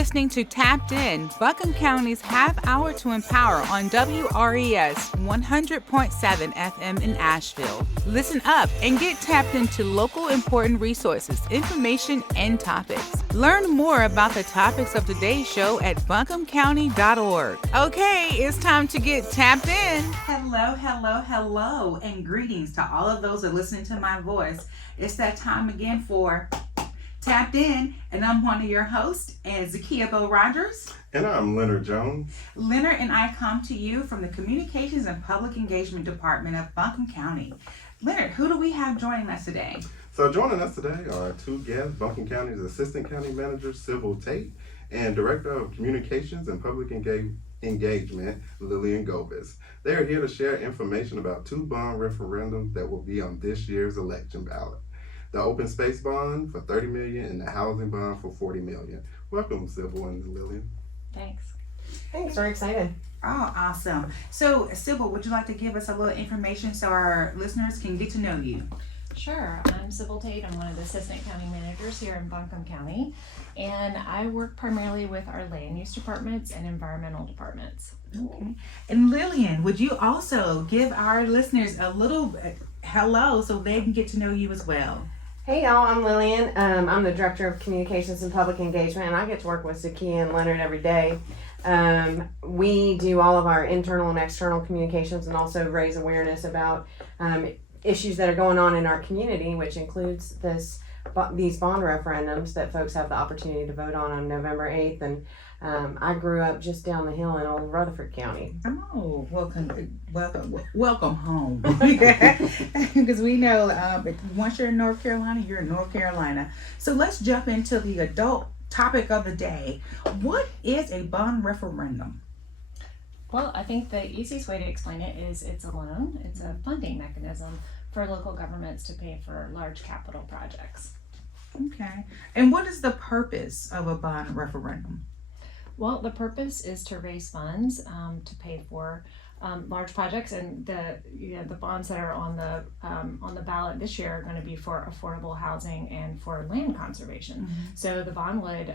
listening to Tapped In, Buncombe County's half hour to empower on WRES 100.7 FM in Asheville. Listen up and get tapped into local important resources, information, and topics. Learn more about the topics of today's show at buncombecounty.org. Okay, it's time to get tapped in. Hello, and greetings to all of those that are listening to my voice. It's that time again for Tapped In, and I'm one of your hosts, and Zakia Bo Rogers. And I'm Leonard Jones. Leonard and I come to you from the Communications and Public Engagement Department of Buncombe County. Leonard, who do we have joining us today? So joining us today are two guests, Buncombe County's Assistant County Manager, Sybil Tate, and Director of Communications and Public Engagement, Lillian Govus. They are here to share information about two bond referendums that will be on this year's election ballot. The open space bond for $30 million and the housing bond for $40 million. Welcome, Sybil and Lillian. Thanks, we're excited. Oh, awesome. So, Sybil, would you like to give us a little information so our listeners can get to know you? Sure. I'm Sybil Tate. I'm one of the Assistant County Managers here in Buncombe County, and I work primarily with our land use departments and environmental departments. Okay. And Lillian, would you also give our listeners a little hello so they can get to know you as well? Hey y'all, I'm Lillian. I'm the Director of Communications and Public Engagement, and I get to work with Zakia and Leonard every day. We do all of our internal and external communications and also raise awareness about issues that are going on in our community, which includes these bond referendums that folks have the opportunity to vote on November 8th. And I grew up just down the hill in old Rutherford County. Oh, welcome home. Because we know once you're in North Carolina, you're in North Carolina. So let's jump into the adult topic of the day. What is a bond referendum? Well, I think the easiest way to explain it is it's a loan. It's a funding mechanism for local governments to pay for large capital projects. Okay. And what is the purpose of a bond referendum? Well, the purpose is to raise funds to pay for large projects, and the bonds that are on the ballot this year are going to be for affordable housing and for land conservation. Mm-hmm. So the bond would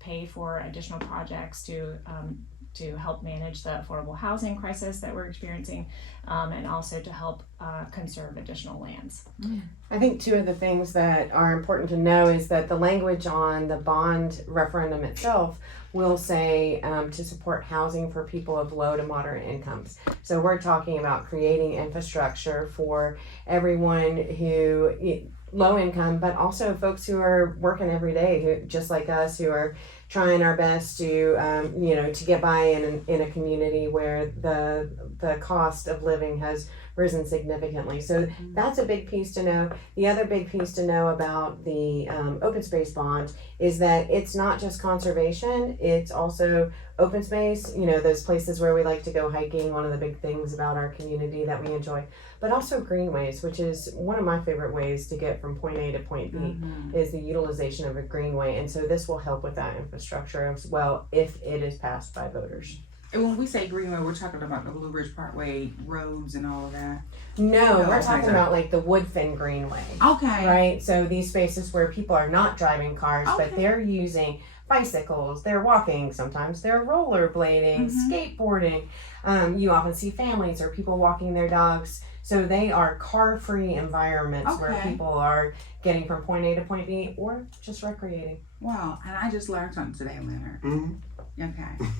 pay for additional projects to help manage the affordable housing crisis that we're experiencing, and also to help conserve additional lands. I think two of the things that are important to know is that the language on the bond referendum itself will say to support housing for people of low to moderate incomes. So we're talking about creating infrastructure for everyone who low income, but also folks who are working every day, who just like us, who are trying our best to to get by in a community where the cost of living has risen significantly. So that's a big piece to know. The other big piece to know about the open space bond is that it's not just conservation, it's also open space, those places where we like to go hiking, one of the big things about our community that we enjoy, but also greenways, which is one of my favorite ways to get from point A to point B, is the utilization of a greenway. And so this will help with that infrastructure as well if it is passed by voters. And when we say greenway, we're talking about the Blue Ridge Parkway roads and all of that? No, we're talking about like the Woodfin Greenway. Okay. Right? So these spaces where people are not driving cars, but they're using bicycles, they're walking, sometimes they're rollerblading, skateboarding. You often see families or people walking their dogs. So they are car-free environments where people are getting from point A to point B or just recreating. Wow, and I just learned something today, Leonard. Mm-hmm. Okay.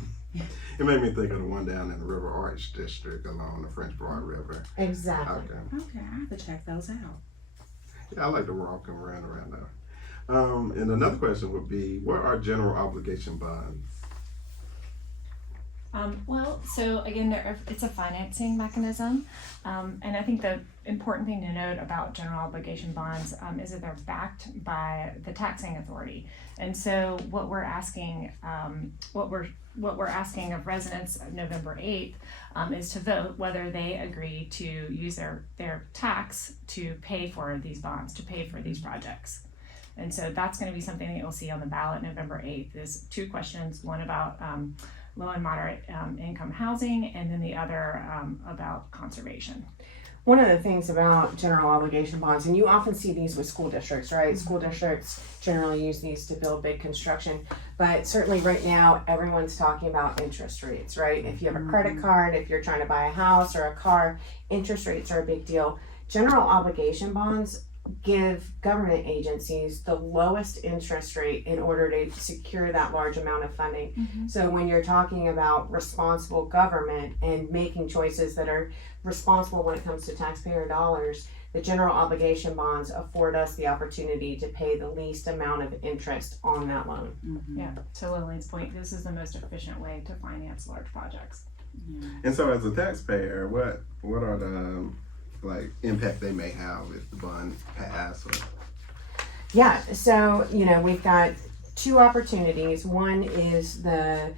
It made me think of the one down in the River Arch District along the French Broad River. Exactly. Okay, I have to check those out. Yeah, I like to walk and run around there. And another question would be, what are general obligation bonds? So again, it's a financing mechanism, and I think the important thing to note about general obligation bonds is that they're backed by the taxing authority. And so what we're asking of residents November 8th is to vote whether they agree to use their tax to pay for these bonds, to pay for these projects. And so that's going to be something that you'll see on the ballot November 8th. Is two questions, one about low and moderate income housing, and then the other about conservation. One of the things about general obligation bonds, and you often see these with school districts, right? School districts generally use these to build big construction, but certainly right now everyone's talking about interest rates, right? If you have a credit card, if you're trying to buy a house or a car, interest rates are a big deal. General obligation bonds give government agencies the lowest interest rate in order to secure that large amount of funding. So when you're talking about responsible government and making choices that are responsible when it comes to taxpayer dollars, the general obligation bonds afford us the opportunity to pay the least amount of interest on that loan. Yeah, to Lillian's point, this is the most efficient way to finance large projects. And so, as a taxpayer, what are the impact they may have if the bond pass? Or... Yeah, so we've got two opportunities. One is the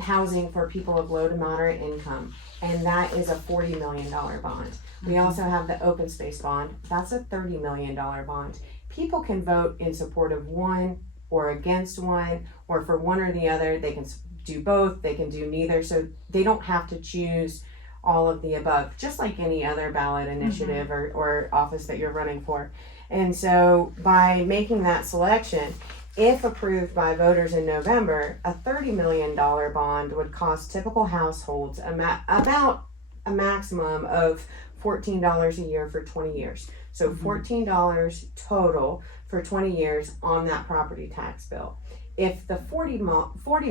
housing for people of low to moderate income, and that is a $40 million bond. We also have the open space bond. That's a $30 million bond. People can vote in support of one or against one, or for one or the other. They can do both, they can do neither, so they don't have to choose all of the above, just like any other ballot initiative or office that you're running for. And so by making that selection, if approved by voters in November, a $30 million bond would cost typical households about a maximum of $14 a year for 20 years. So $14 total for 20 years on that property tax bill. If the $40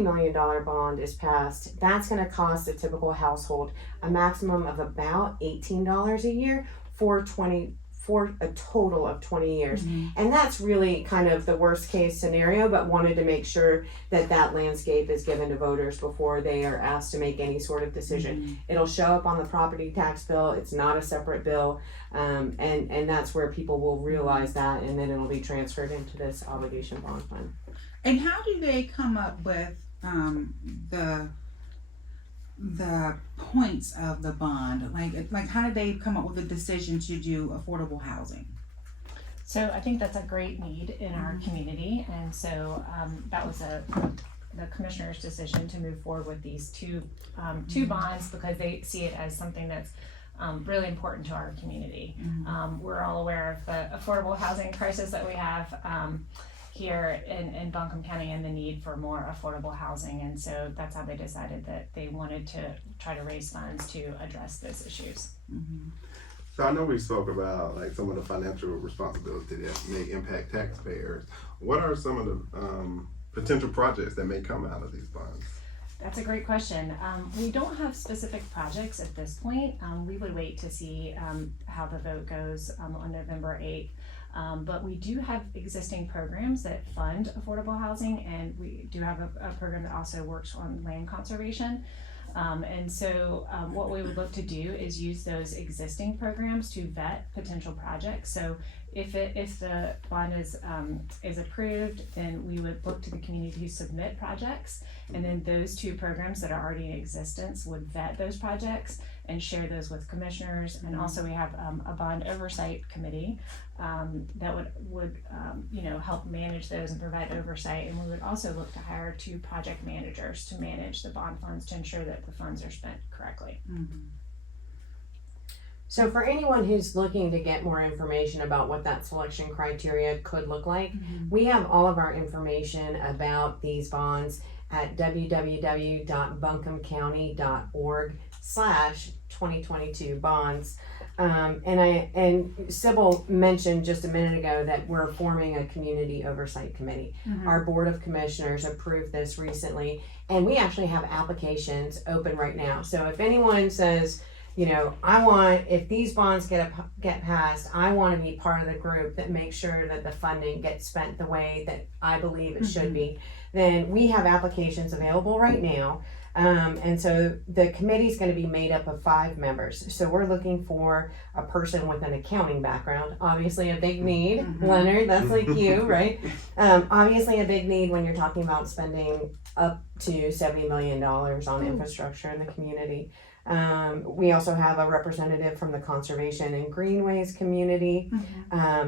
million bond is passed, that's going to cost a typical household a maximum of about $18 a year for a total of 20 years. And that's really kind of the worst case scenario, but wanted to make sure that that landscape is given to voters before they are asked to make any sort of decision. It'll show up on the property tax bill. It's not a separate bill. And that's where people will realize that, and then it'll be transferred into this obligation bond fund. And how do they come up with the points of the bond? Like how did they come up with the decision to do affordable housing? So I think that's a great need in our community, and so that was the commissioner's decision to move forward with these two bonds because they see it as something that's really important to our community. We're all aware of the affordable housing crisis that we have here in Buncombe County and the need for more affordable housing, and so that's how they decided that they wanted to try to raise funds to address those issues. So I know we spoke about some of the financial responsibility that may impact taxpayers. What are some of the potential projects that may come out of these bonds? That's a great question. We don't have specific projects at this point. We would wait to see how the vote goes on November 8th. But we do have existing programs that fund affordable housing, and we do have a program that also works on land conservation. And so what we would look to do is use those existing programs to vet potential projects. So if the bond is approved, then we would look to the community to submit projects, and then those two programs that are already in existence would vet those projects and share those with commissioners. And also we have a bond oversight committee that would help manage those and provide oversight. And we would also look to hire 2 project managers to manage the bond funds to ensure that the funds are spent correctly. So for anyone who's looking to get more information about what that selection criteria could look like, we have all of our information about these bonds at www.buncombecounty.org/2022 bonds. And Sybil mentioned just a minute ago that we're forming a community oversight committee. Our board of commissioners approved this recently, and we actually have applications open right now. So if anyone says, if these bonds get passed, I want to be part of the group that makes sure that the funding gets spent the way that I believe it should be, then we have applications available right now. And so the committee is going to be made up of 5 members. So we're looking for a person with an accounting background, obviously a big need. Leonard, that's like you, right? Obviously a big need when you're talking about spending up to $70 million on infrastructure in the community. We also have a representative from the conservation and greenways community,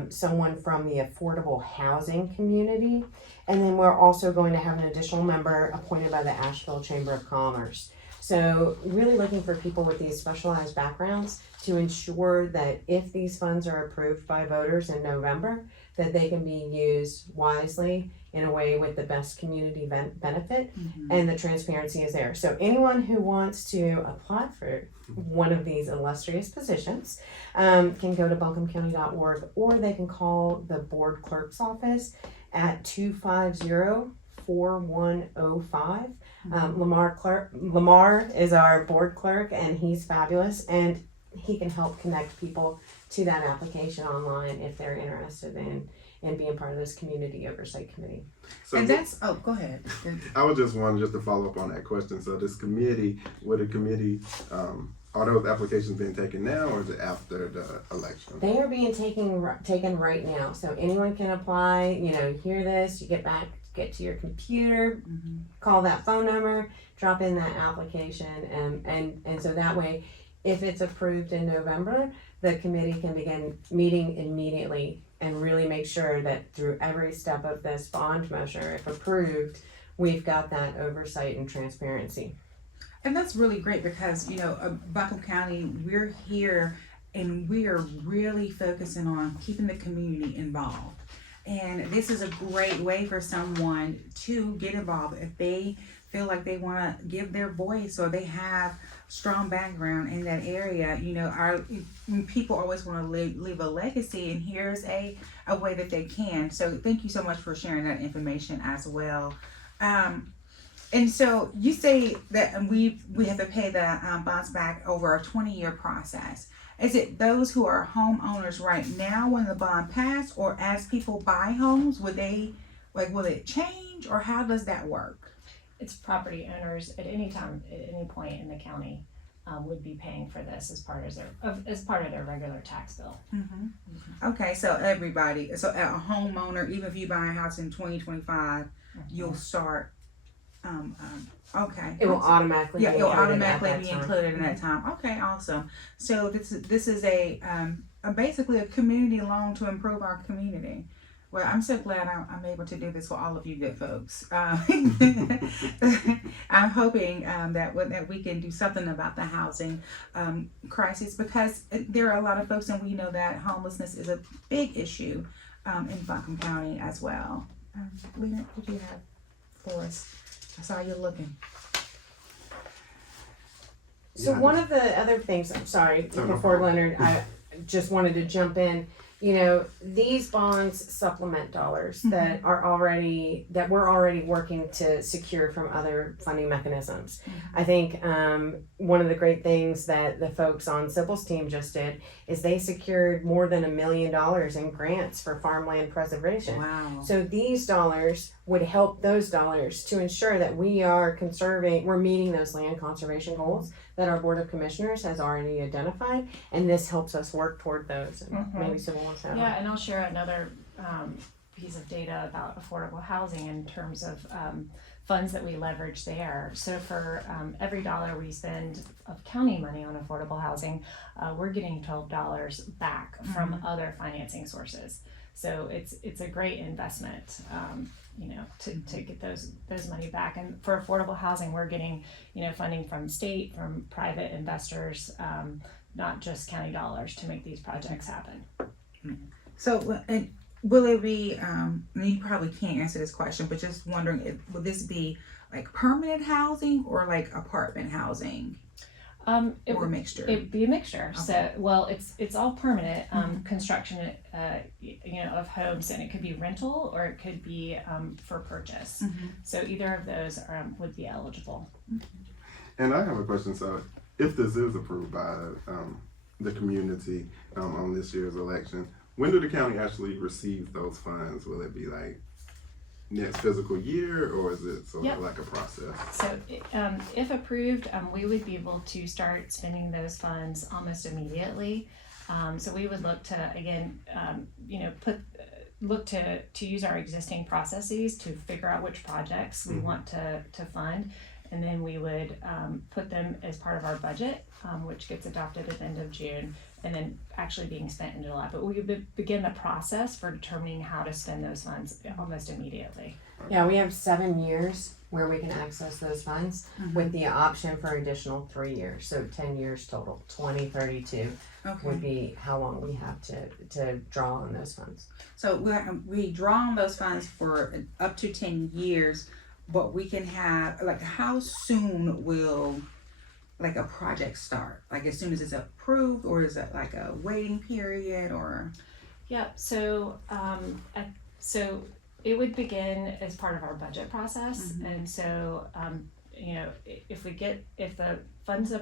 someone from the affordable housing community, and then we're also going to have an additional member appointed by the Asheville Chamber of Commerce. So really looking for people with these specialized backgrounds to ensure that if these funds are approved by voters in November, that they can be used wisely in a way with the best community benefit, and the transparency is there. So anyone who wants to apply for one of these illustrious positions can go to buncombecounty.org, or they can call the board clerk's office at 250-4105. Lamar is our board clerk, and he's fabulous, and he can help connect people to that application online if they're interested in being part of this community oversight committee. So And that's, oh, go ahead. I was just wanting to follow up on that question. So this committee, would a committee, are those applications being taken now, or is it after the election? They are being taken right now, so anyone can apply. You know, hear this, you get to your computer, call that phone number, drop in that application, and so that way, if it's approved in November, the committee can begin meeting immediately and really make sure that through every step of this bond measure, if approved, we've got that oversight and transparency. And that's really great because, you know, Buncombe County, we're here and we are really focusing on keeping the community involved. And this is a great way for someone to get involved if they feel like they want to give their voice or they have strong background in that area. You know, our people always want to leave a legacy, and here's a way that they can. So thank you so much for sharing that information as well. And so you say that we have to pay the bonds back over a 20-year process. Is it those who are homeowners right now when the bond passed, or as people buy homes, will it change, or how does that work? It's property owners at any time, at any point in the county, would be paying for this as part of their regular tax bill. Okay, so everybody, so a homeowner, even if you buy a house in 2025, you'll start. Okay. It will automatically be it'll included automatically at that be time. included in that time. Okay, awesome. So this is a basically a community loan to improve our community. Well, I'm so glad I'm able to do this for all of you good folks. I'm hoping that we can do something about the housing crisis, because there are a lot of folks, and we know that homelessness is a big issue in Buncombe County as well. Lillian, what do you have for us? I saw you looking. So one of the other things, I'm sorry, before Leonard, I just wanted to jump in. You know, these bonds supplement dollars that we're already working to secure from other funding mechanisms. I think one of the great things that the folks on Sybil's team just did is they secured more than $1 million in grants for farmland preservation. Wow. So these dollars would help those dollars to ensure that we're meeting those land conservation goals that our Board of Commissioners has already identified, and this helps us work toward those. And maybe Sybil wants to add. Yeah, and I'll share another piece of data about affordable housing in terms of funds that we leverage there. So for every dollar we spend of county money on affordable housing, we're getting $12 back from other financing sources. So it's a great investment, to get those money back. And for affordable housing, we're getting, funding from state, from private investors, not just county dollars to make these projects happen. So, and will it be, and you probably can't answer this question, but just wondering, will this be like permanent housing or like apartment housing? Or a mixture? It'd be a mixture. Okay. So, well, it's all permanent construction, of homes, and it could be rental or it could be for purchase. So either of those would be eligible. And I have a question. So if this is approved by the community on this year's election, when do the county actually receive those funds? Will it be like next fiscal year, or is it sort of like a process? So if approved, we would be able to start spending those funds almost immediately. So we would look to, again, look to use our existing processes to figure out which projects we want to fund. And then we would put them as part of our budget, which gets adopted at the end of June. and then actually being spent in July. But we begin the process for determining how to spend those funds almost immediately. Yeah, we have 7 years where we can access those funds with the option for additional 3 years, so 10 years total. 2032 would be how long we have to draw on those funds. So we draw on those funds for up to 10 years, but we can have, like, how soon will like a project start? Like as soon as it's approved, or is it like a waiting period, or? Yeah, so so it would begin as part of our budget process, and so you know, if the funds are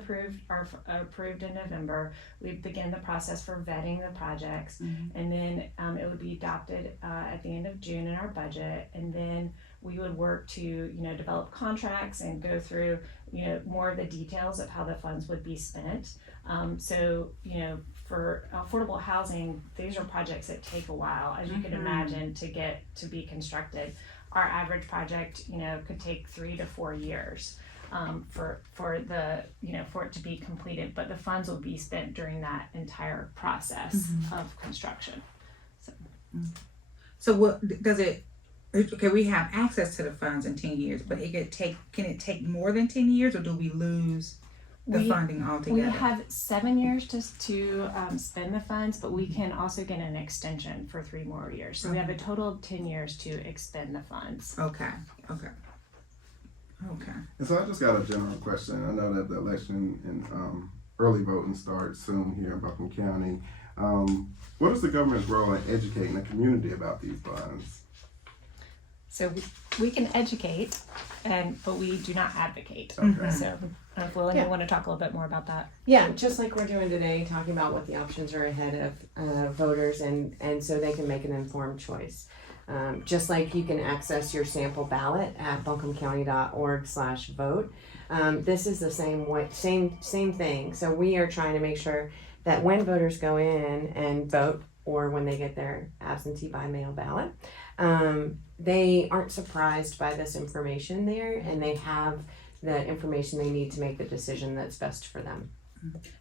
approved in November, we begin the process for vetting the projects, and then it would be adopted at the end of June in our budget, and then we would work to, you know, develop contracts and go through, you know, more of the details of how the funds would be spent. So, you know, for affordable housing, these are projects that take a while, as you can imagine, to get to be constructed. Our average project, you know, could take 3 to 4 years for it to be completed, but the funds will be spent during that entire process of construction. So what does it? Okay, we have access to the funds in 10 years, but can it take more than 10 years, or do we lose the funding altogether? We have 7 years to spend the funds, but we can also get an extension for 3 more years. So we have a total of 10 years to expend the funds. Okay. And so I just got a general question. I know that the election and early voting starts soon here in Buncombe County. What is the government's role in educating the community about these bonds? So we can educate, but we do not advocate. Okay. So, Lillian, you want to talk a little bit more about that? Yeah, just like we're doing today, talking about what the options are ahead of voters, and so they can make an informed choice. Just like you can access your sample ballot at buncombecounty.org/vote. This is the same thing. So we are trying to make sure that when voters go in and vote, or when they get their absentee by mail ballot, they aren't surprised by this information there, and they have the information they need to make the decision that's best for them.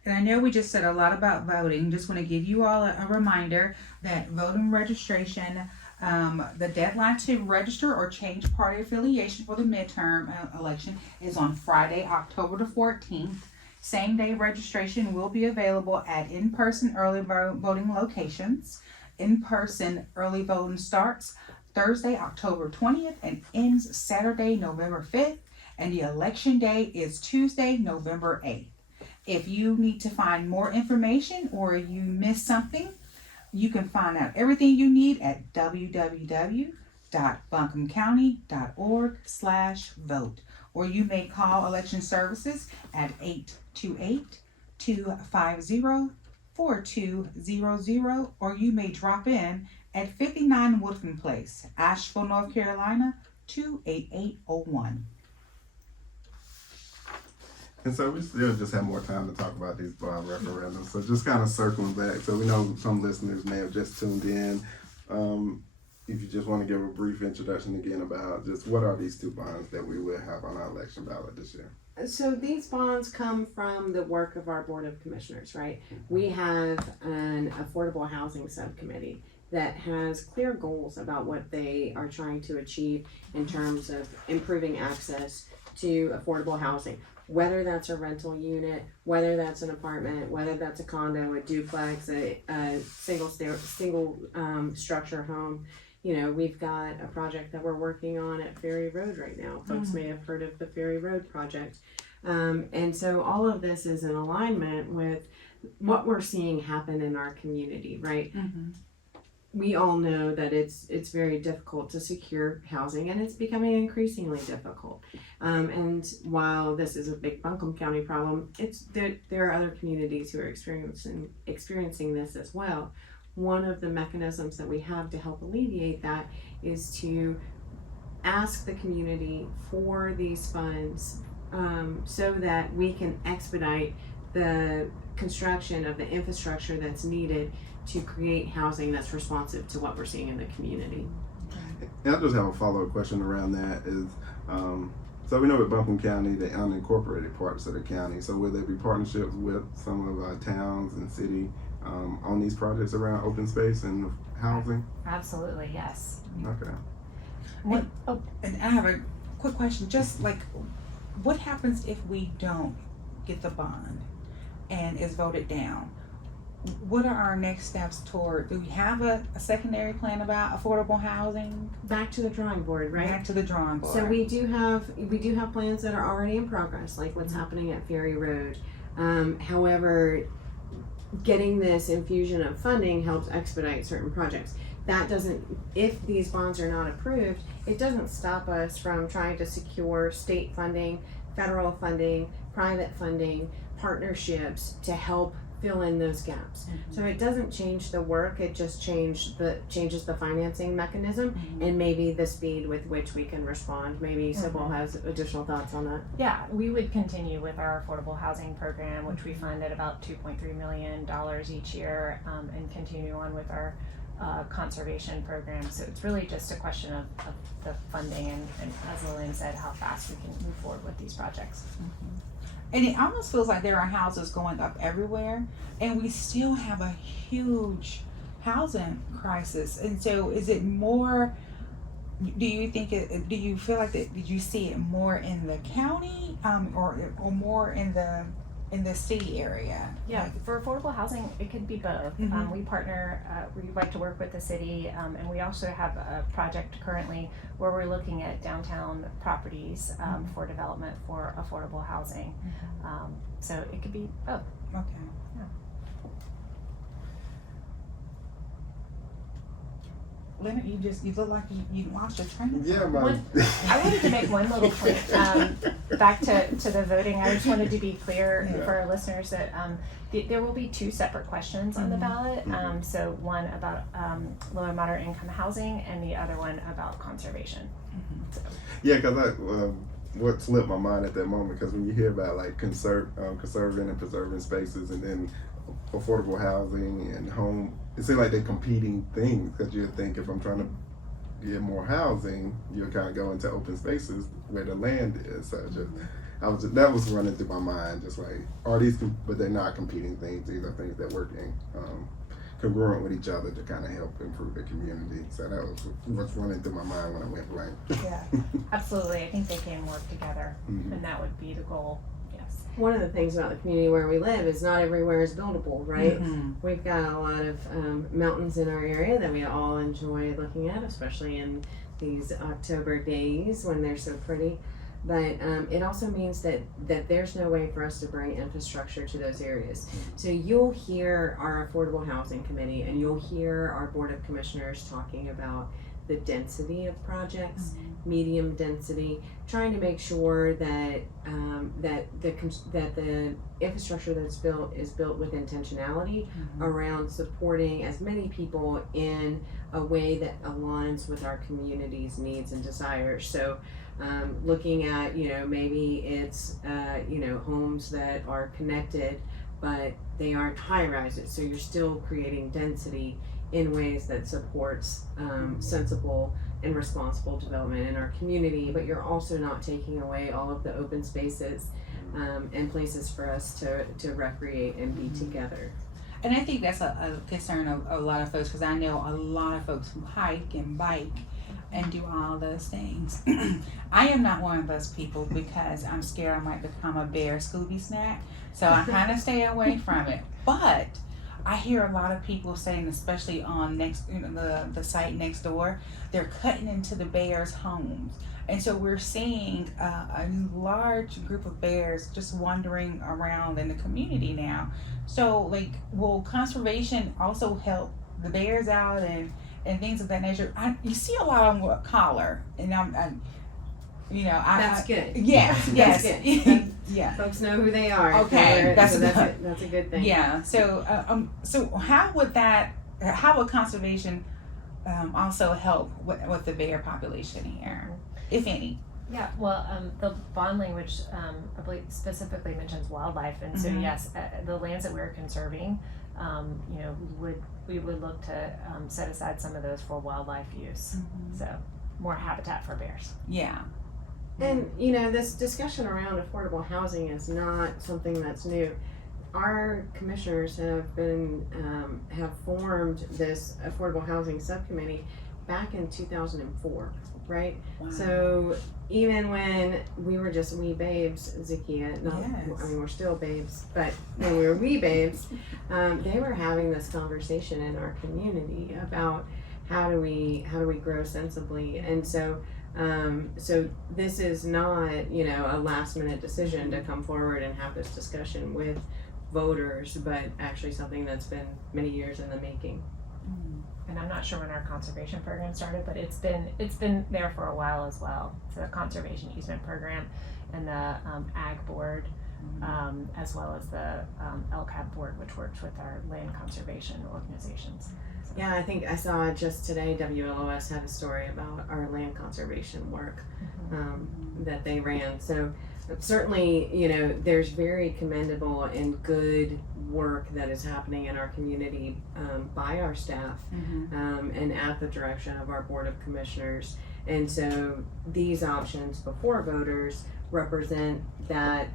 And I know we just said a lot about voting. Just want to give you all a reminder that voting registration, the deadline to register or change party affiliation for the midterm election is on Friday, October the 14th. Same day registration will be available at in-person early voting locations. In-person early voting starts Thursday, October 20th and ends Saturday, November 5th. And the election day is Tuesday, November 8th. If you need to find more information or you missed something, you can find out everything you need at www.buncombecounty.org/vote. Or you may call Election Services at 828-250-4200, or you may drop in at 59 Woodfin Place, Asheville, North Carolina, 28801. And so we still just have more time to talk about these bond referendums. So just kind of circling back, so we know some listeners may have just tuned in. If you just want to give a brief introduction again about just what are these 2 bonds that we will have on our election ballot this year? So these bonds come from the work of our Board of Commissioners, right? We have an affordable housing subcommittee that has clear goals about what they are trying to achieve in terms of improving access to affordable housing. Whether that's a rental unit, whether that's an apartment, whether that's a condo, a duplex, a single structure home. You know, we've got a project that we're working on at Ferry Road right now. Folks may have heard of the Ferry Road project. And so all of this is in alignment with what we're seeing happen in our community, right? We all know that it's very difficult to secure housing, and it's becoming increasingly difficult. And while this is a big Buncombe County problem, there are other communities who are experiencing this as well. One of the mechanisms that we have to help alleviate that is to ask the community for these funds so that we can expedite the construction of the infrastructure that's needed to create housing that's responsive to what we're seeing in the community. And I just have a follow-up question around that is, so we know with Buncombe County, the unincorporated parts of the county, so will there be partnerships with some of our towns and city on these projects around open space and housing? Absolutely, yes. Okay. What, and I have a quick question, just like, what happens if we don't get the bond and it's voted down? What are our next steps toward, do we have a secondary plan about affordable housing? Back to the drawing board, right? Back to the drawing board. So we do have plans that are already in progress, like what's happening at Ferry Road. However, getting this infusion of funding helps expedite certain projects. That doesn't, if these bonds are not approved, it doesn't stop us from trying to secure state funding, federal funding, private funding, partnerships to help fill in those gaps. So it doesn't change the work, it just changes the financing mechanism and maybe the speed with which we can respond. Maybe Sybil has additional thoughts on that. Yeah, we would continue with our affordable housing program, which we fund at about $2.3 million each year, and continue on with our conservation program. So it's really just a question of the funding and as Lillian said, how fast we can move forward with these projects. And it almost feels like there are houses going up everywhere, and we still have a huge housing crisis. And so, is it more? Do you think it? Do you feel like that? Did you see it more in the county, or more in the city area? Yeah, for affordable housing, it could be both. We partner, we like to work with the city, and we also have a project currently where we're looking at downtown properties for development for affordable housing. So it could be both. Okay. Yeah. Leonard, you look like you lost your train of Yeah, I wanted to make one little point back to the voting. I just wanted to be clear for our listeners that there will be two separate questions on the ballot. So one about low and moderate income housing and the other one about conservation. So. Yeah, because what slipped my mind at that moment, because when you hear about like conserving and preserving spaces and then affordable housing and home, it seems like they're competing things, because you think if I'm trying to get more housing, you'll kind of go into open spaces where the land is. So that was running through my mind, just like, are these, but they're not competing things. These are things that work in congruent with each other to kind of help improve the community. So that was what's running through my mind when I went blank. Yeah. Absolutely, I think they can work together, and that would be the goal. Yes. One of the things about the community where we live is not everywhere is buildable, right? We've got a lot of mountains in our area that we all enjoy looking at, especially in these October days when they're so pretty. But it also means that there's no way for us to bring infrastructure to those areas. So you'll hear our Affordable Housing Committee and you'll hear our Board of Commissioners talking about the density of projects, medium density, trying to make sure that the infrastructure that's built is built with intentionality around supporting as many people in a way that aligns with our community's needs and desires. So looking at, maybe it's, homes that are connected, but they aren't high rises. So you're still creating density in ways that supports sensible and responsible development in our community, but you're also not taking away all of the open spaces and places for us to recreate and be together. And I think that's a concern of a lot of folks, because I know a lot of folks who hike and bike and do all those things. I am not one of those people because I'm scared I might become a bear Scooby snack, so I kind of stay away from it. But I hear a lot of people saying, especially on the site next door, they're cutting into the bears' homes. And so we're seeing a large group of bears just wandering around in the community now. So, will conservation also help the bears out and things of that nature? You see a lot of them with collar, and That's good. Yes, That's yes. good. Yeah. Folks know who they are. Okay, that's a good thing. Yeah. So, so how would conservation also help with the bear population here, if any? Yeah, well, the bond language, I believe, specifically mentions wildlife, and so yes, the lands that we're conserving, we would look to set aside some of those for wildlife use. So more habitat for bears. Yeah. And this discussion around affordable housing is not something that's new. our commissioners have formed this affordable housing subcommittee back in 2004, right? Wow. So even when we were just wee babes, Zakia, I mean, we're still babes, but when we were wee babes, they were having this conversation in our community about how do we grow sensibly. And so this is not, a last minute decision to come forward and have this discussion with voters, but actually something that's been many years in the making. And I'm not sure when our conservation program started, but it's been there for a while as well. So the conservation easement program and the ag board, as well as the LCAP board, which works with our land conservation organizations. So. Yeah, I think I saw just today WLOS had a story about our land conservation work that they ran. So certainly, there's very commendable and good work that is happening in our community by our staff and at the direction of our Board of Commissioners. And so these options before voters represent that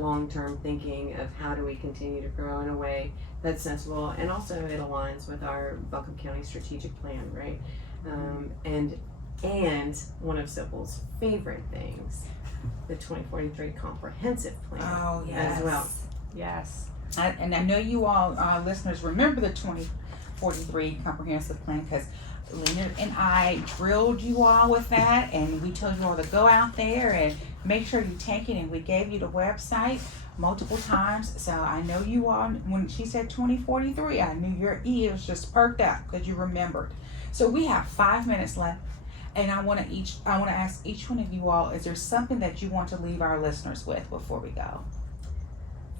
long-term thinking of how do we continue to grow in a way that's sensible, and also it aligns with our Buncombe County strategic plan, right? And one of Sybil's favorite things, the 2043 comprehensive plan as well. Yes. And I know you all, listeners, remember the 2043 comprehensive plan, because Lena and I drilled you all with that, and we told you all to go out there and make sure you take it, and we gave you the website multiple times. So I know you all, when she said 2043, I knew your ears just perked up because you remembered. So we have 5 minutes left, and I want to ask each one of you all, is there something that you want to leave our listeners with before we go?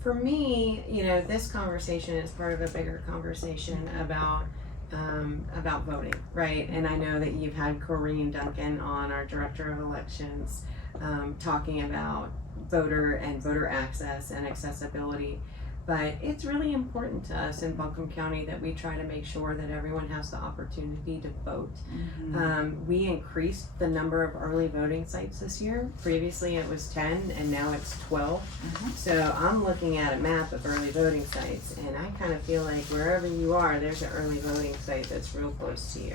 For me, this conversation is part of a bigger conversation about voting, right? And I know that you've had Corrine Duncan on, our Director of Elections, talking about voter access and accessibility. But it's really important to us in Buncombe County that we try to make sure that everyone has the opportunity to vote. We increased the number of early voting sites this year. Previously it was 10 and now it's 12. So I'm looking at a map of early voting sites, and I kind of feel like wherever you are, there's an early voting site that's real close to you.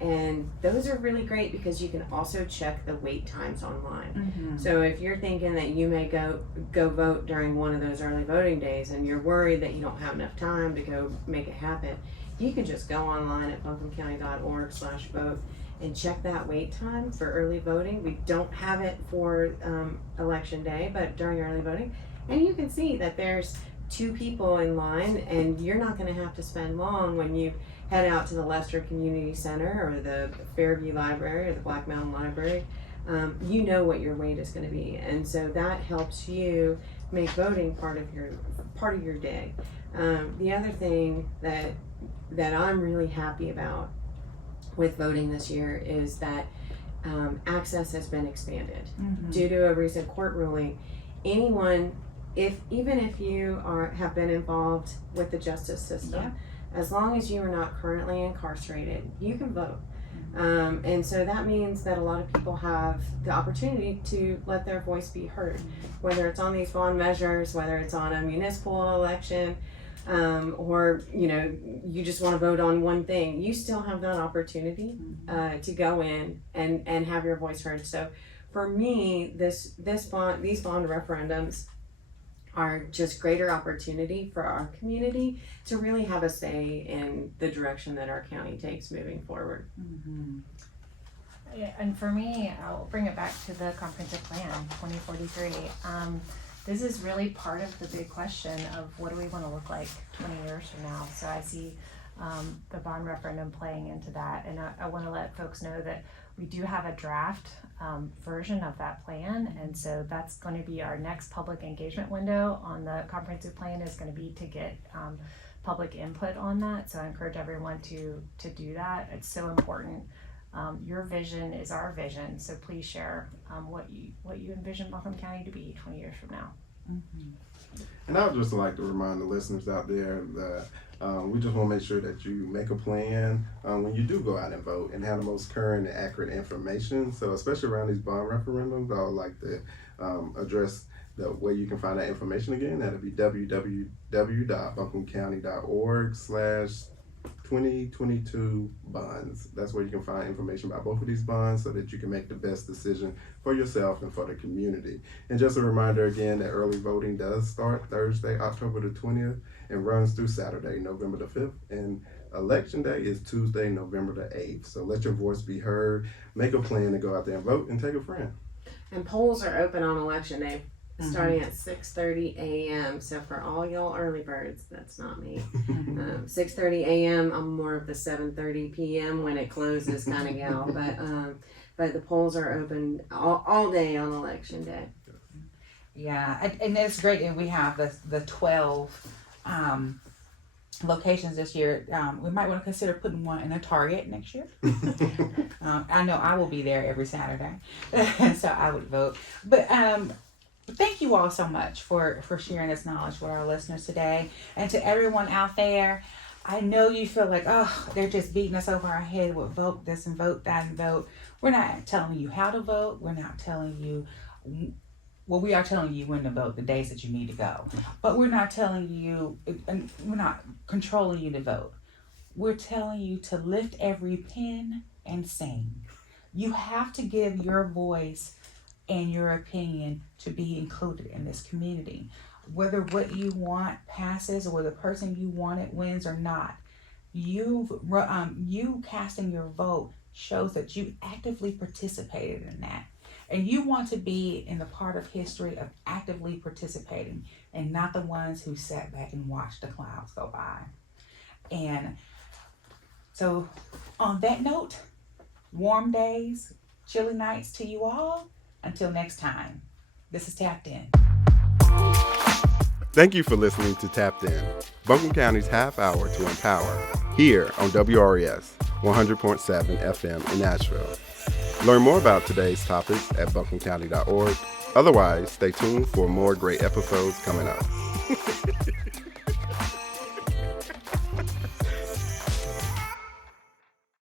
And those are really great because you can also check the wait times online. So if you're thinking that you may go vote during one of those early voting days and you're worried that you don't have enough time to go make it happen, you can just go online at buncombecounty.org/vote and check that wait time for early voting. We don't have it for election day, but during early voting, and you can see that there's 2 people in line, and you're not going to have to spend long when you head out to the Lester Community Center or the Fairview Library or the Black Mountain Library. You know what your wait is going to be, and so that helps you make voting part of your day. The other thing that I'm really happy about with voting this year is that access has been expanded due to a recent court ruling. Anyone, even if you have been involved with the justice system, as long as you are not currently incarcerated, you can vote. And so that means that a lot of people have the opportunity to let their voice be heard, whether it's on these bond measures, whether it's on a municipal election, or you just want to vote on one thing. You still have that opportunity to go in and have your voice heard. So for me, these bond referendums are just greater opportunity for our community to really have a say in the direction that our county takes moving forward. Yeah, and for me, I'll bring it back to the comprehensive plan 2043. This is really part of the big question of what do we want to look like 20 years from now. So I see the bond referendum playing into that, and I want to let folks know that we do have a draft version of that plan, and so that's going to be our next public engagement window on the comprehensive plan, is going to be to get public input on that. So I encourage everyone to do that. It's so important. Your vision is our vision, so please share what you envision Buncombe County to be 20 years from now. And I would just like to remind the listeners out there that we just want to make sure that you make a plan when you do go out and vote and have the most current and accurate information. So especially around these bond referendums, I would like to address The way you can find that information again, that'll be www.buncombecounty.org/2022 bonds. That's where you can find information about both of these bonds so that you can make the best decision for yourself and for the community. And just a reminder again that early voting does start Thursday, October the 20th and runs through Saturday, November the 5th. And Election Day is Tuesday, November the 8th. So let your voice be heard, make a plan to go out there and vote, and take a friend. And polls are open on Election Day, starting at 6:30 a.m. So for all y'all early birds, that's not me. 6:30 a.m. I'm more of the 7:30 p.m. when it closes kind of gal. But the polls are open all day on Election Day. Yeah, and it's great. And we have the 12 locations this year. We might want to consider putting one in a Target next year. I know I will be there every Saturday, so I would vote. But thank you all so much for sharing this knowledge with our listeners today. And to everyone out there, I know you feel like, oh, they're just beating us over our head with vote this and vote that and vote. We're not telling you how to vote. We're not telling you, well, we are telling you when to vote, the days that you need to go. But we're not telling you, and we're not controlling you to vote. We're telling you to lift every pen and sing. You have to give your voice and your opinion to be included in this community. Whether what you want passes or the person you wanted wins or not, you casting your vote shows that you actively participated in that. And you want to be in the part of history of actively participating and not the ones who sat back and watched the clouds go by. And so on that note, warm days, chilly nights to you all. Until next time, this is Tapped In. Thank you for listening to Tapped In, Buncombe County's half hour to empower, here on WRES 100.7 FM in Nashville. Learn more about today's topics at buncombecounty.org. Otherwise, stay tuned for more great episodes coming up.